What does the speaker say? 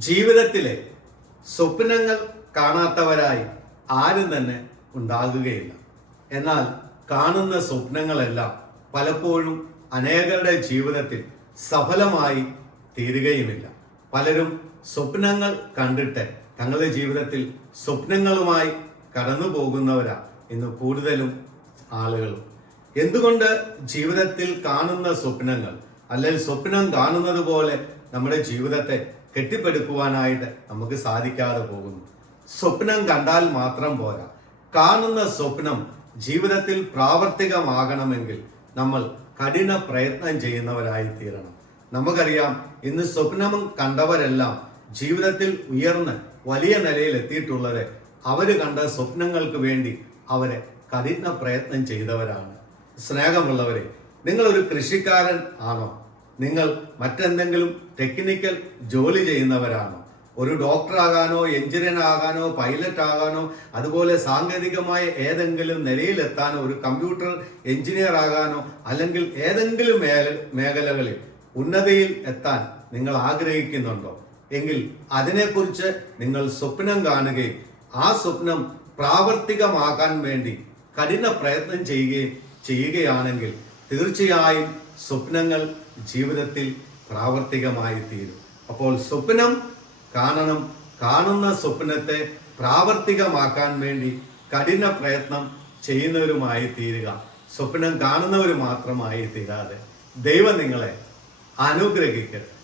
ജീവിതത്തിലെ സ്വപ്നങ്ങൾ കാണാത്തവരായി ആരും തന്നെ ഉണ്ടാകുകയില്ല. എന്നാൽ കാണുന്ന സ്വപ്നങ്ങളെല്ലാം പലപ്പോഴും അനേകരുടെ ജീവിതത്തിൽ സഫലമായി തീരുകയുമില്ല. പലരും സ്വപ്നങ്ങൾ കണ്ടിട്ട് തങ്ങളുടെ ജീവിതത്തിൽ സ്വപ്നങ്ങളുമായി കടന്നു പോകുന്നവരാ ഇന്ന് കൂടുതലും ആളുകളും. എന്തുകൊണ്ട് ജീവിതത്തിൽ കാണുന്ന സ്വപ്നങ്ങൾ അല്ലെങ്കിൽ സ്വപ്നം കാണുന്നത് പോലെ നമ്മുടെ ജീവിതത്തെ കെട്ടിപ്പടുക്കുവാനായിട്ട് നമുക്ക് സാധിക്കാതെ പോകുന്നു? സ്വപ്നം കണ്ടാൽ മാത്രം പോരാ. കാണുന്ന സ്വപ്നം ജീവിതത്തിൽ പ്രാവർത്തികമാകണമെങ്കിൽ നമ്മൾ കഠിന പ്രയത്നം ചെയ്യുന്നവരായി തീരണം. നമുക്കറിയാം, ഇന്ന് സ്വപ്നം കണ്ടവരെല്ലാം ജീവിതത്തിൽ ഉയർന്ന് വലിയ നിലയിൽ എത്തിയിട്ടുള്ളത് അവര് കണ്ട സ്വപ്നങ്ങൾക്ക് വേണ്ടി അവരെ കഠിന പ്രയത്നം ചെയ്തവരാണ്. സ്നേഹമുള്ളവരെ, നിങ്ങളൊരു കൃഷിക്കാരൻ ആണോ? നിങ്ങൾ മറ്റെന്തെങ്കിലും ടെക്നിക്കൽ ജോലി ചെയ്യുന്നവരാണോ? ഒരു ഡോക്ടർ ആകാനോ, എഞ്ചിനീയർ ആകാനോ, പൈലറ്റ് ആകാനോ, അതുപോലെ സാങ്കേതികമായ ഏതെങ്കിലും നിലയിലെത്താനോ, ഒരു കമ്പ്യൂട്ടർ എഞ്ചിനീയർ ആകാനോ, അല്ലെങ്കിൽ ഏതെങ്കിലും മേഖലകളിൽ ഉന്നതിയിൽ എത്താൻ നിങ്ങൾ ആഗ്രഹിക്കുന്നുണ്ടോ? എങ്കിൽ അതിനെക്കുറിച്ച് നിങ്ങൾ സ്വപ്നം കാണുകയും ആ സ്വപ്നം പ്രാവർത്തികമാക്കാൻ വേണ്ടി കഠിന പ്രയത്നം ചെയ്യുകയാണെങ്കിൽ തീർച്ചയായും സ്വപ്നങ്ങൾ ജീവിതത്തിൽ പ്രാവർത്തികമായി തീരും. അപ്പോൾ സ്വപ്നം കാണണം. കാണുന്ന സ്വപ്നത്തെ പ്രാവർത്തികമാക്കാൻ വേണ്ടി കഠിന പ്രയത്നം ചെയ്യുന്നവരുമായി തീരുക. സ്വപ്നം കാണുന്നവർ മാത്രമായി തീരാതെ ദൈവം നിങ്ങളെ അനുഗ്രഹിക്കട്ടെ.